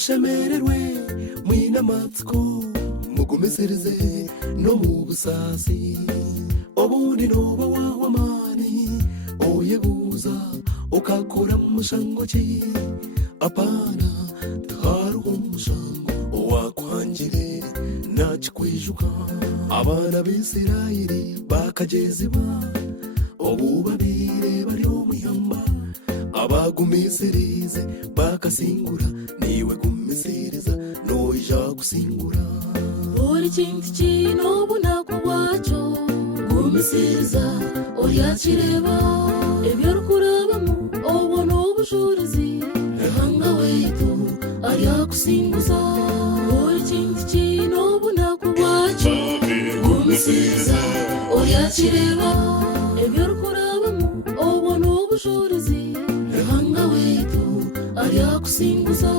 mushemererwe mwina matsiko mugumisereze no mu busasi obundi noba wawamani oyebuza ukakora mushango ki apana taru umushango wakwanjire nakikwijuka abana b'Isirayeli bakajeziba obubabire bari omuyamba abagumisirize bakasingura niwe gumisiriza noija kusingura buri kintu kino bunaku bwaco gumisiriza oryakireba ebyo rukurabamo obona obujurizi ehanga weitu aryakusinguza buri kintu kino bunaku bwaco gumisiriza oryakireba ebyo rukurabamo obona obujurizi ehanga weitu aryakusinguza